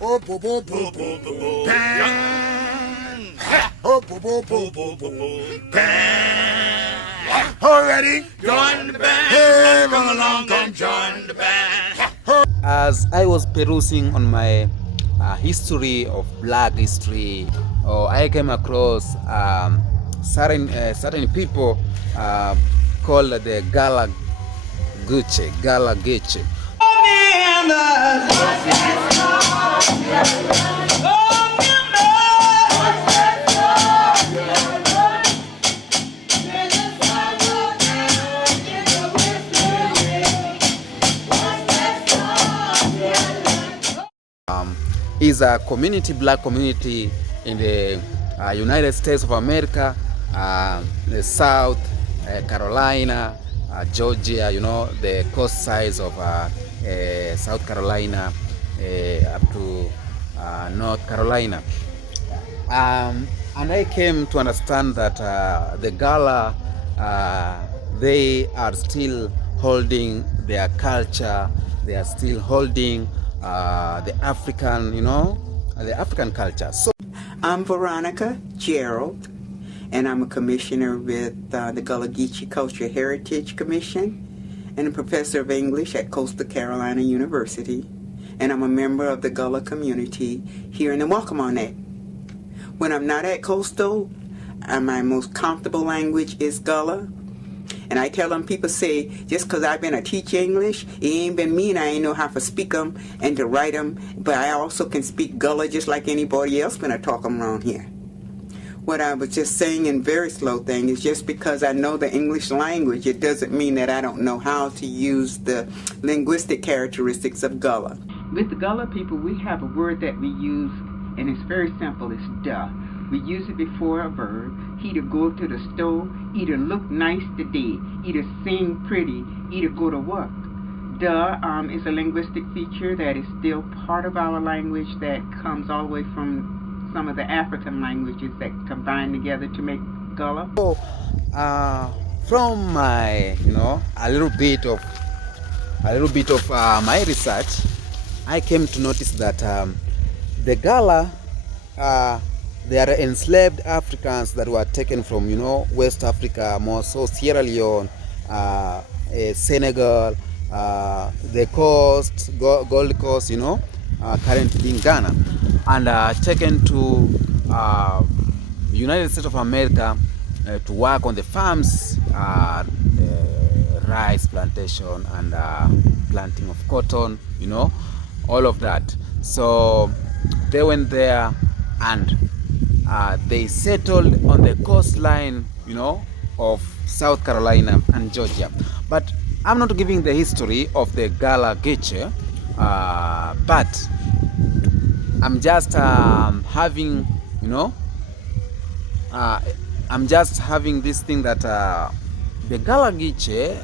Oh, bo bo bo bo bo. Bang. Oh, bo bo bo bo bo. Bang. Already. Join the band. Hey, run along, come join the band. As I was perusing on my history of black history, I came across certain people called the Gullah Geeche. Is a community, black community in the United States of America, the South Carolina, Georgia, you know, the coast sides of South Carolina up to North Carolina. And I came to understand that the Gullah, they are still holding their culture, they are still holding the African, you know, the African culture. So I'm Veronica Gerald, and I'm a commissioner with the Gullah Geeche Culture Heritage Commission and a professor of English at Coastal Carolina University. And I'm a member of the Gullah community here in the Waccamaw. When I'm not at Coastal, my most comfortable language is Gullah. And I tell them, people say, just because I've been a teacher English, it ain't been mean I ain't know how to speak them and to write them, but I also can speak Gullah just like anybody else when I talk them around here. What I was just saying in very slow thing is just because I know the English language, it doesn't mean that I don't know how to use the linguistic characteristics of Gullah. With the Gullah people, we have a word that we use, and it's very simple, it's duh. We use it before a verb. Either go to the store, either look nice today, either sing pretty, either go to work. Duh is a linguistic feature that is still part of our language that comes all the way from some of the African languages that combine together to make Gullah. So, from my, you know, a little bit of my research, I came to notice that the Gullah, they are enslaved Africans that were taken from, you know, West Africa, more so Sierra Leone, Senegal, the coast, Gold Coast, you know, currently in Ghana, and taken to United States of America to work on the farms, rice plantation and planting of cotton, you know, all of that. So they went there and they settled on the coastline, you know, of South Carolina and Georgia. But I'm not giving the history of the Gullah Geeche, but I'm just having, you know, I'm just having this thing that the Gullah Geeche,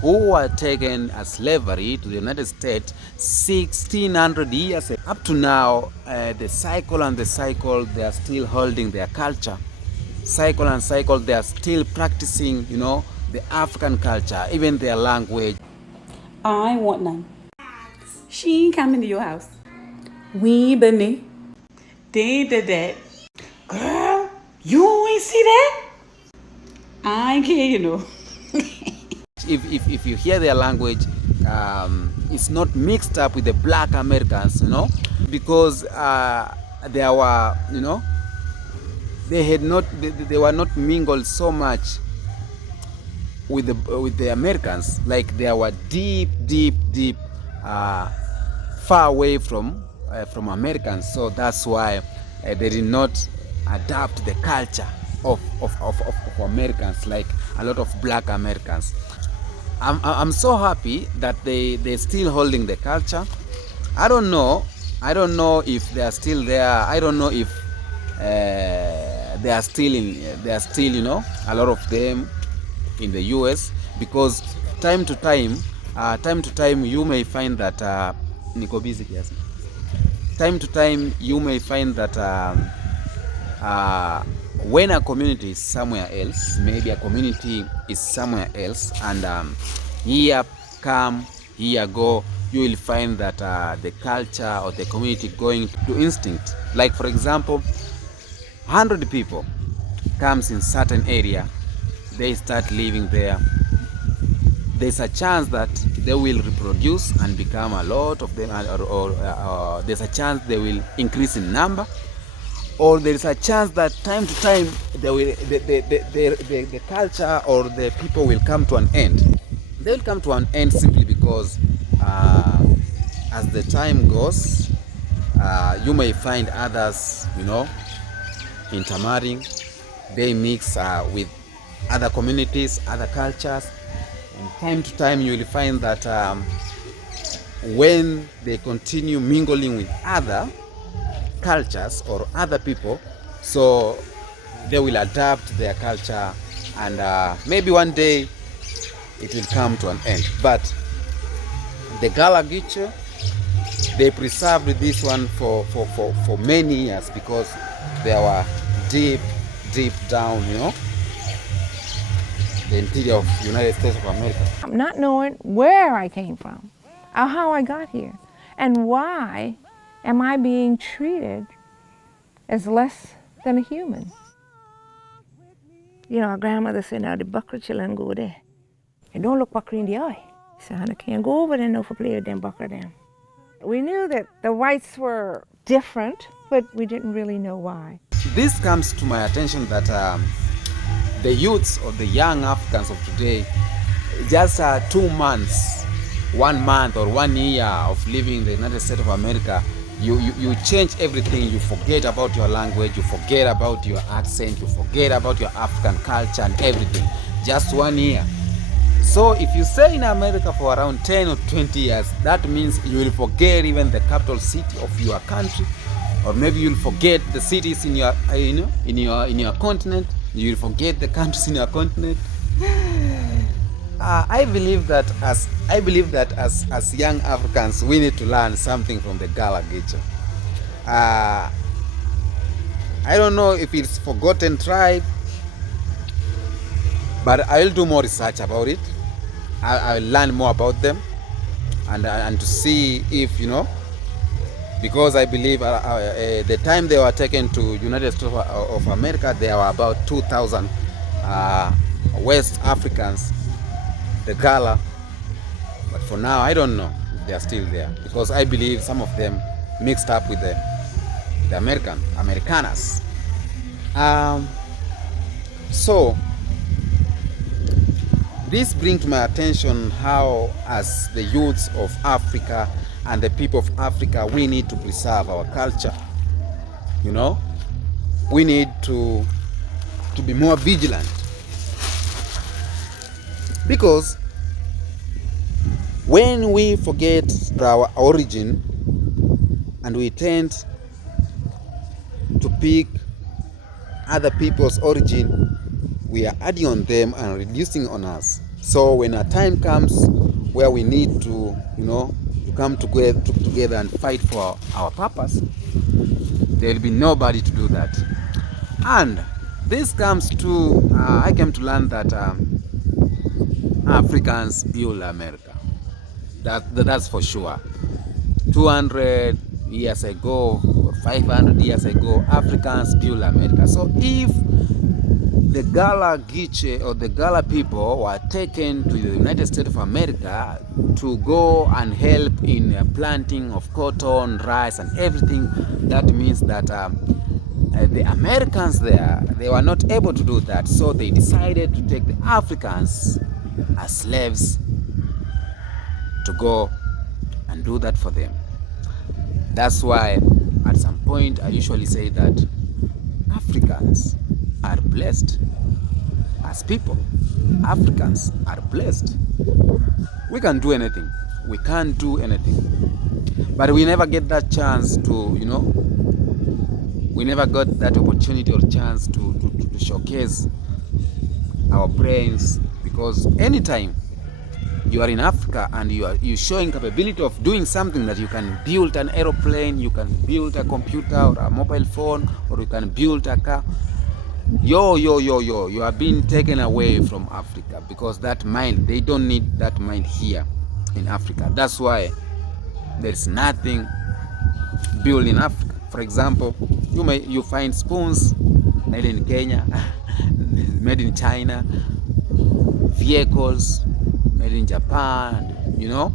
who were taken as slavery to the United States 1600 years up to now, the cycle, they are still holding their culture. Cycle and cycle, they are still practicing, you know, the African culture, even their language. I ain't want none. She ain't coming to your house. We ain't been there. They ain't did that. Girl, you ain't see that? I ain't care, you know. If you hear their language, it's not mixed up with the black Americans, you know, because they were, you know, they were not mingled so much with the Americans. Like they were deep far away from Americans. So that's why they did not adapt the culture of Americans, like a lot of black Americans. I'm so happy that they're still holding the culture. I don't know if they are still there. I don't know if they are still, you know, a lot of them in the US, because time to time you may find that Nico busy, yes. Time to time you may find that when a community is somewhere else, maybe a community is somewhere else, and here come, here go, you will find that the culture or the community going to instinct. Like for example, 100 people comes in certain area, they start living there. There's a chance that they will reproduce and become a lot of them, or there's a chance they will increase in number, or there is a chance that time to time the culture or the people will come to an end. They will come to an end simply because as the time goes, you may find others, intermarrying. They mix with other communities, other cultures. And time to time you will find that when they continue mingling with other cultures or other people, so they will adapt their culture, and maybe one day it will come to an end. But the Gullah Geeche, they preserved this one for many years because they were deep down, the interior of United States of America. Not knowing where I came from, or how I got here, and why am I being treated as less than a human? Our grandmother said, now the buckra children go there. And don't look buckra in the eye. She said, I can't go over there no for play with them buckra them. We knew that the whites were different, but we didn't really know why. This comes to my attention that the youths or the young Africans of today, just 2 months, 1 month or 1 year of living in the United States of America, you change everything. You forget about your language, you forget about your accent, you forget about your African culture and everything. Just 1 year. So if you stay in America for around 10 or 20 years, that means you will forget even the capital city of your country, or maybe you'll forget the cities in your in your continent. You will forget the countries in your continent. I believe that as young Africans, we need to learn something from the Gullah Geeche. I don't know if it's forgotten tribe, but I'll do more research about it. I'll learn more about them, and to see if because I believe the time they were taken to United States of America, there were about 2,000 West Africans, the Gullah. But for now, I don't know if they are still there, because I believe some of them mixed up with the Americanas. So this brings to my attention how, as the youths of Africa and the people of Africa, we need to preserve our culture. We need to be more vigilant, because when we forget our origin and we tend to pick other people's origin, we are adding on them and reducing on us. So when a time comes where we need to come together and fight for our purpose, there will be nobody to do that. And this comes to I came to learn that Africans build America. That's for sure. 200 years ago or 500 years ago, Africans built America. So if the Gullah Geeche or the Gullah people were taken to the United States of America to go and help in planting of cotton, rice and everything, that means that the Americans there, they were not able to do that. So they decided to take the Africans as slaves to go and do that for them. That's why at some point I usually say that Africans are blessed as people. Africans are blessed. We can do anything. We can't do anything. But we never get that chance to, we never got that opportunity or chance to showcase our brains, because anytime you are in Africa and you're showing capability of doing something, that you can build an aeroplane, you can build a computer or a mobile phone, or you can build a car, you are being taken away from Africa, because that mind, they don't need that mind here in Africa. That's why There's nothing built in Africa. For example, you find spoons made in Kenya, made in China, vehicles made in Japan, you know.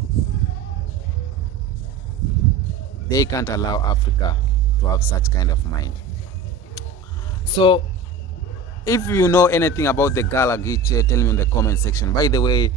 They can't allow Africa to have such kind of mind. So if you know anything about the Gullah Geeche, tell me in the comment section. By the way,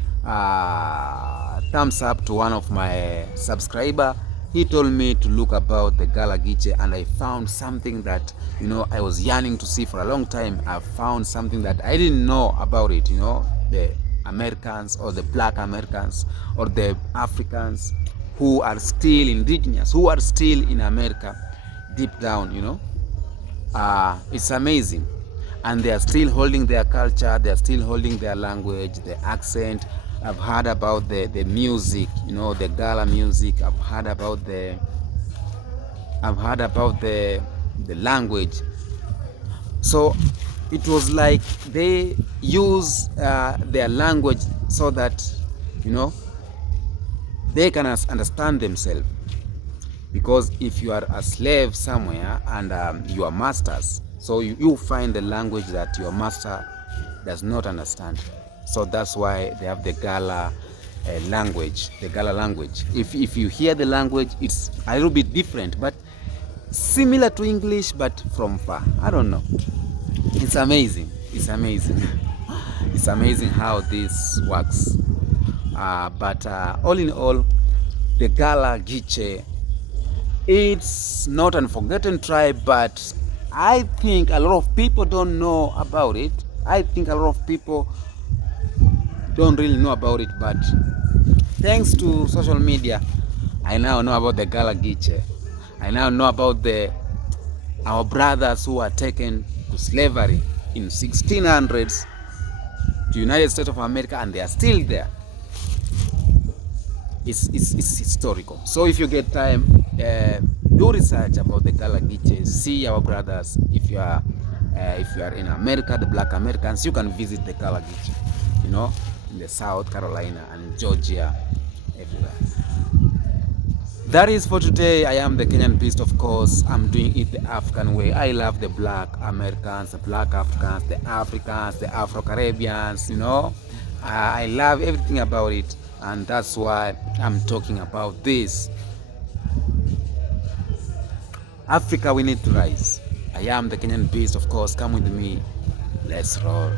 thumbs up to one of my subscriber. He told me to look about the Gullah Geeche, and I found something that, you know, I was yearning to see for a long time. I found something that I didn't know about it, you know, the Americans or the black Americans or the Africans who are still indigenous, who are still in America deep down, you know. It's amazing. And they are still holding their culture, they are still holding their language, the accent. I've heard about the music, you know, the Gullah music. I've heard about the language. So it was like they use their language so that, you know, they can understand themselves. Because if you are a slave somewhere and you are masters, so you find the language that your master does not understand. So that's why they have the Gullah language, the Gullah language. If you hear the language, it's a little bit different, but similar to English, but from far. I don't know. It's amazing. It's amazing. It's amazing how this works. But all in all, the Gullah Geeche, it's not an forgotten tribe, but I think a lot of people don't know about it. I think a lot of people don't really know about it, but thanks to social media, I now know about the Gullah Geeche. I now know about our brothers who were taken to slavery in 1600s to United States of America, and they are still there. It's historical. So if you get time, do research about the Gullah Geeche. See our brothers. If you are in America, the black Americans, you can visit the Gullah Geeche, you know, in the South Carolina and Georgia, everywhere. That is for today. I am the Kenyan Beast, of course. I'm doing it the African way. I love the black Americans, the black Africans, the Africans, the Afro-Caribbeans, you know. I love everything about it, and that's why I'm talking about this. Africa, we need to rise. I am the Kenyan Beast, of course. Come with me. Let's roll.